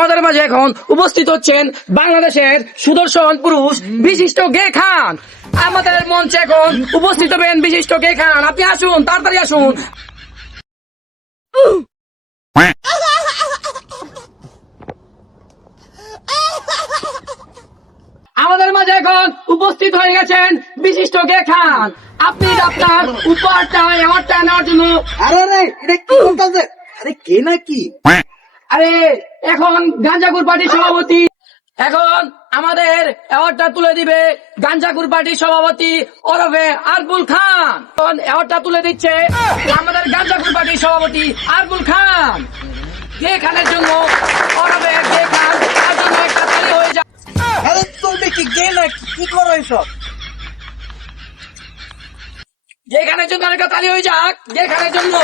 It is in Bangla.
আমাদের মাঝে এখন উপস্থিত হচ্ছেন বাংলাদেশের সুদর্শন পুরুষ বিশিষ্ট গে খান। আমাদের মঞ্চে এখন উপস্থিত হবেন বিশিষ্ট গে খান। আপনি আসুন, তাড়াতাড়ি আসুন। আমাদের মাঝে এখন উপস্থিত হয়ে গেছেন বিশিষ্ট গে খান। আপনি আপনার উপহারটা অ্যাওয়ার্ডটা নেওয়ার জন্য। আরে এটা কি বলতেছে? আরে কে নাকি? আরে এখন গাঞ্জাকুর পার্টির সভাপতি, এখন আমাদের অ্যাওয়ার্ডটা তুলে দিবে গাঞ্জাকুর পার্টির সভাপতি ওরফে আরবুল খান। এখন অ্যাওয়ার্ডটা তুলে দিচ্ছে আমাদের গাঞ্জাকুর পার্টির সভাপতি আরবুল খান। গে খানের জন্য ওরফে গে খান, তার জন্য একটা তালি হয়ে যায়। আরে তুমি কি কে নাকি? কি করো এসব? গে খানের জন্য আরেকটা তালি হয়ে যাক, গে খানের জন্য।